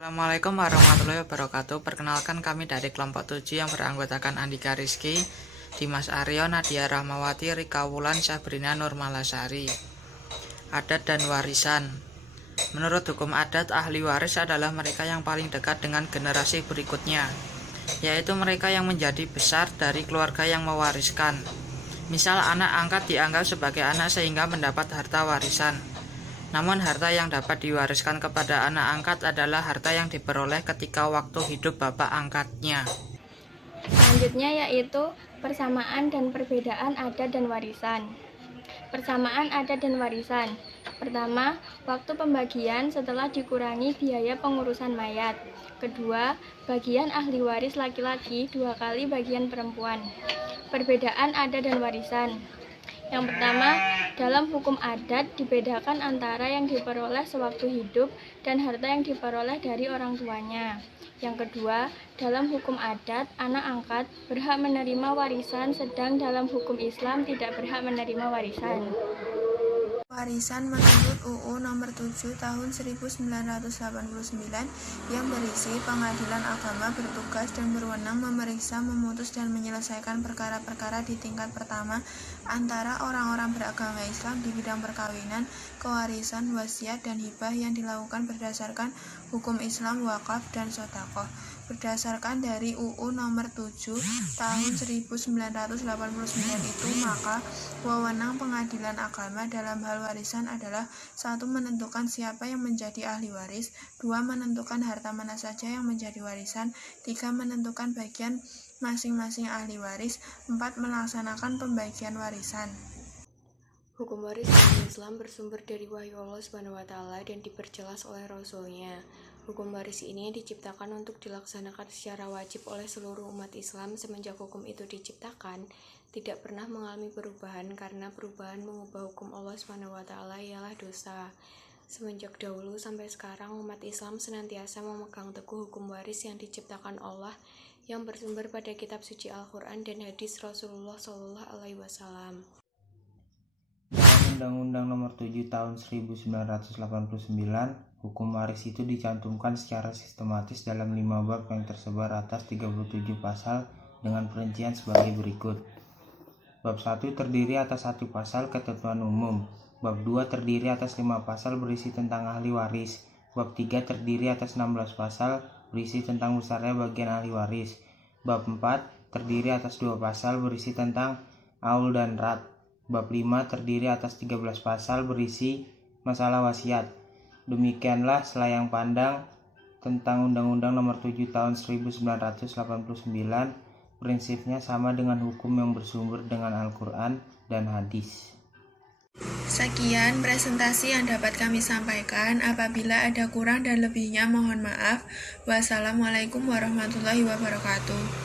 Assalamualaikum warahmatullahi wabarakatuh. Perkenalkan, kami dari kelompok 7 yang beranggotakan Andika Rizky, Dimas Aryo, Nadia Rahmawati, Rika Wulan, Sabrina Nurmalasari. Adat dan warisan. Menurut hukum adat, ahli waris adalah mereka yang paling dekat dengan generasi berikutnya, yaitu mereka yang menjadi besar dari keluarga yang mewariskan. Misal, anak angkat dianggap sebagai anak sehingga mendapat harta warisan. Namun harta yang dapat diwariskan kepada anak angkat adalah harta yang diperoleh ketika waktu hidup bapak angkatnya. Selanjutnya yaitu persamaan dan perbedaan adat dan warisan. Persamaan adat dan warisan. Pertama, waktu pembagian setelah dikurangi biaya pengurusan mayat. Kedua, bagian ahli waris laki-laki 2 kali bagian perempuan. Perbedaan adat dan warisan. Yang pertama, dalam hukum adat dibedakan antara yang diperoleh sewaktu hidup dan harta yang diperoleh dari orang tuanya. Yang kedua, dalam hukum adat, anak angkat berhak menerima warisan, sedang dalam hukum Islam tidak berhak menerima warisan. Warisan menurut UU Nomor 7 Tahun 1989 yang berisi pengadilan agama bertugas dan berwenang memeriksa, memutus dan menyelesaikan perkara-perkara di tingkat pertama antara orang-orang beragama Islam di bidang perkawinan, kewarisan, wasiat dan hibah yang dilakukan berdasarkan hukum Islam, wakaf dan sedekah. Berdasarkan dari UU Nomor 7 Tahun 1989 itu, maka wewenang pengadilan agama dalam hal warisan adalah: 1. Menentukan siapa yang menjadi ahli waris. 2. Menentukan harta mana saja yang menjadi warisan. 3. Menentukan bagian masing-masing ahli waris. 4. Melaksanakan pembagian warisan. Hukum waris dalam Islam bersumber dari wahyu Allah SWT dan diperjelas oleh Rasul-Nya. Hukum waris ini diciptakan untuk dilaksanakan secara wajib oleh seluruh umat Islam. Semenjak hukum itu diciptakan, tidak pernah mengalami perubahan, karena perubahan mengubah hukum Allah SWT ialah dosa. Semenjak dahulu sampai sekarang, umat Islam senantiasa memegang teguh hukum waris yang diciptakan Allah, yang bersumber pada kitab suci Al-Quran dan hadis Rasulullah SAW. Undang-Undang Nomor 7 Tahun 1989, hukum waris itu dicantumkan secara sistematis dalam 5 bab yang tersebar atas 37 pasal dengan perincian sebagai berikut. Bab 1 terdiri atas 1 pasal ketentuan umum. Bab 2 terdiri atas 5 pasal berisi tentang ahli waris. Bab 3 terdiri atas 16 pasal berisi tentang besarnya bagian ahli waris. Bab 4 terdiri atas 2 pasal berisi tentang aul dan rat. Bab 5 terdiri atas 13 pasal berisi masalah wasiat. Demikianlah selayang pandang tentang Undang-Undang Nomor 7 Tahun 1989. Prinsipnya sama dengan hukum yang bersumber dengan Al-Quran dan hadis. Sekian presentasi yang dapat kami sampaikan. Apabila ada kurang dan lebihnya mohon maaf. Wassalamualaikum warahmatullahi wabarakatuh.